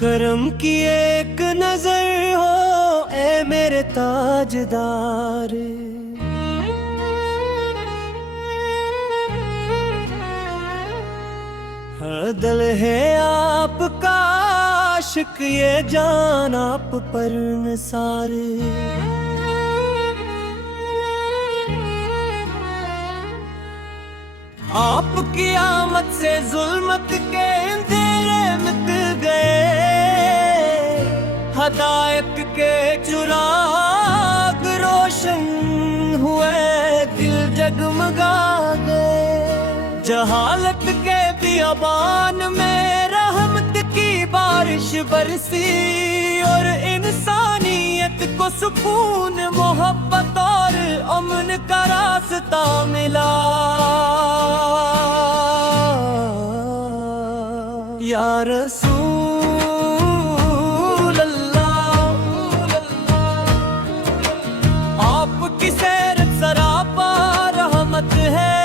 کرم کی ایک نظر ہو اے میرے تاجدار، ہر دل ہے آپ کا عاشق، یہ جان آپ پر نثار۔ آپ کی آمد سے ظلمت کے اندھیرے مٹ گئے، ہدایت کے چراغ روشن ہوئے، دل جگمگا گئے۔ جہالت کے بیابان میں رحمت کی بارش برسی، اور انسانیت کو سکون، محبت اور امن کا راستہ ملا۔ یا رسول اللہ، آپ کی سیرت سراپا رحمت ہے،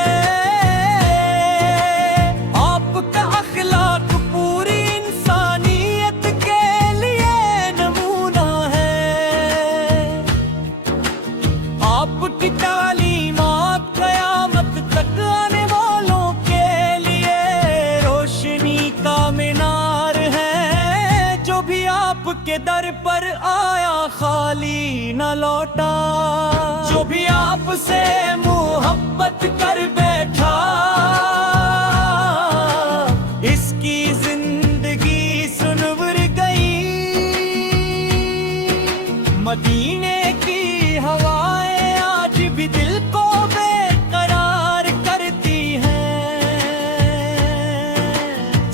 آپ کا اخلاق پوری انسانیت کے لیے نمونہ ہے، آپ کی تعلیمات قیامت تک آنے والوں کے لیے روشنی کا مینار ہے، جو بھی آپ کے در پر آیا خالی نہ لوٹا، جو بھی آپ سے محبت کر بیٹھا اس کی زندگی سنور گئی۔ مدینے کی ہوائیں آج بھی دل کو بے قرار کرتی ہیں،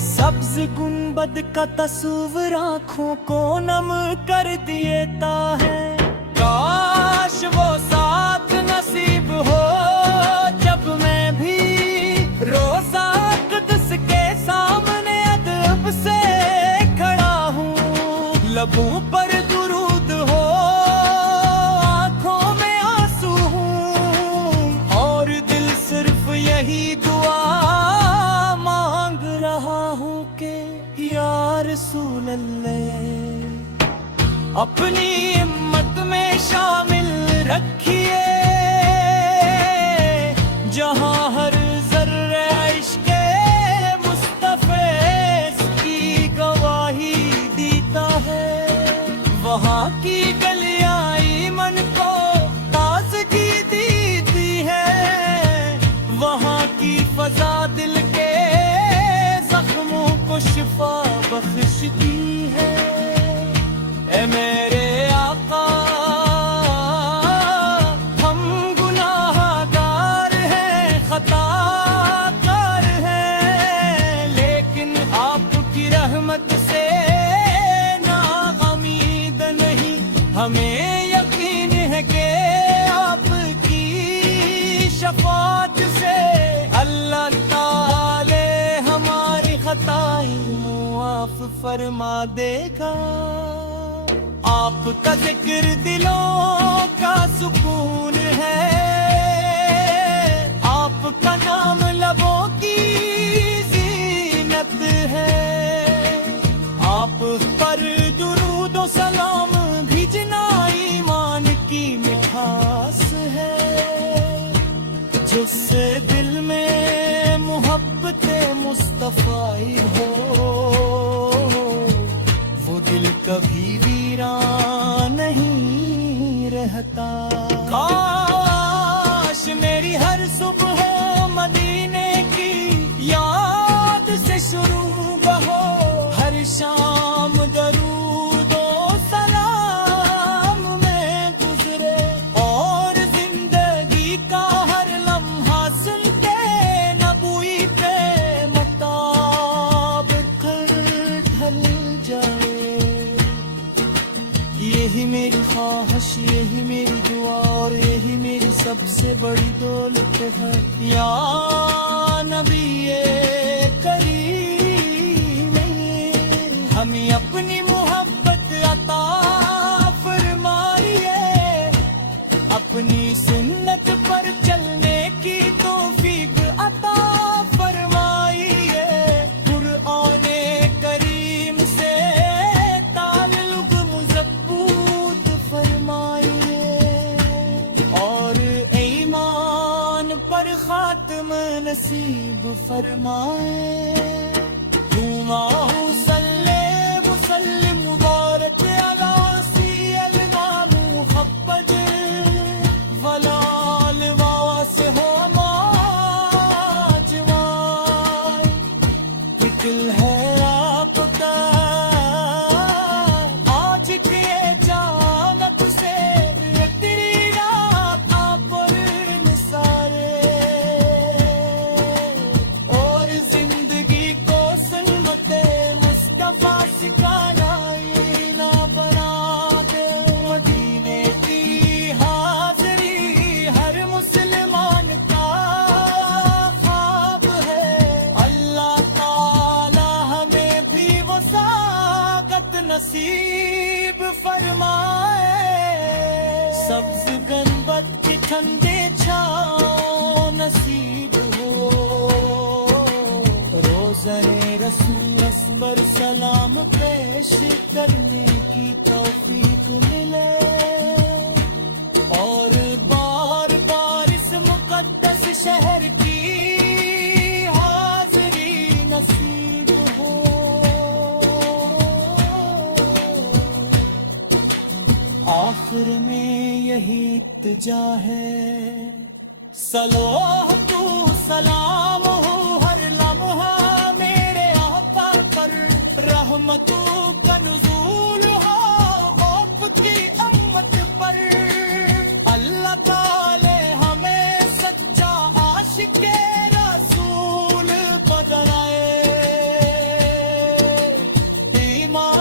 سبز گنبد کا تصور آنکھوں کو نم کر دیتا ہے۔ کاش وہ ساتھ نصیب ہو جب میں بھی روزہ اقدس کے سامنے ادب سے کھڑا ہوں، لبوں پر درود ہو آنکھوں میں آنسو ہوں، اور دل صرف یہی دعا مانگ رہا ہوں کہ یا رسول اللہ اپنی امت میں شامل رکھیے، جہاں ہر ذرہ عشق مصطفیٰ اس کی گواہی دیتا ہے، وہاں کی گلیاں ایمن کو تازگی دیتی ہے، وہاں کی فضا دل کے زخموں کو شفا بخشتی ہے۔ اے میرے آقا ہم گناہ گار ہیں، خطا کار ہیں، لیکن آپ کی رحمت سے ناامید نہیں، ہمیں یقین ہے کہ آپ کی شفاعت سے اللہ تعالی ہماری خطائیں معاف فرما دے گا۔ آپ کا ذکر دلوں کا سکون ہے، آپ کا نام لبوں کی زینت ہے، آپ پر درود و سلام بھیجنا ایمان کی مٹھاس ہے، جس سے دل میں محبت مصطفیٰ ہو وہ دل کبھی ویران نہیں رہتا۔ کاش میری ہر صبح مدینے کی یاد سے شروع ہو، ہر شام درود و سلام میں گزرے، اور زندگی کا ہر لمحہ سنتے نبوی پہ مطاب ڈھل جائے۔ یہی میری خواہش، یہی میری دعا، اور یہی میری سب سے بڑی دولت ہے، یا نبی کریم ہمیں اپنی محبت عطا فرمائیے، اپنی سنت پر چلنے کی توفیق عطا فرمائیے، قرآن کریم سے نصیب فرمائے صلی مسلم مبارک علی الامام محمد ولال واس ہو ماجوان دل ہے آپ کا آج کے جانت سے تیری رات آپ نثارے اور زندگی کو سنت مصطفیٰ سکھانا نہ بنا دے مدینے کی حاضری ہر مسلمان کا خواب ہے اللہ تعالی ہمیں بھی وہ سعادت نصیب فرمائے سبز گنبد کی ٹھنڈے چھاؤں نصیب ہو روزنے رسول پر سلام پیش کرنے کی توفیق ملے اور بار بار اس مقدس شہر کی حاضری نصیب ہو آخر میں یہی التجا ہے صلوہ تو سلام ہو ہر لمحہ میرے آقا پر رحمتوں کا نزول ہو آپ کی امت پر اللہ تعالی ہمیں سچا عاشق رسول بنائے ایمان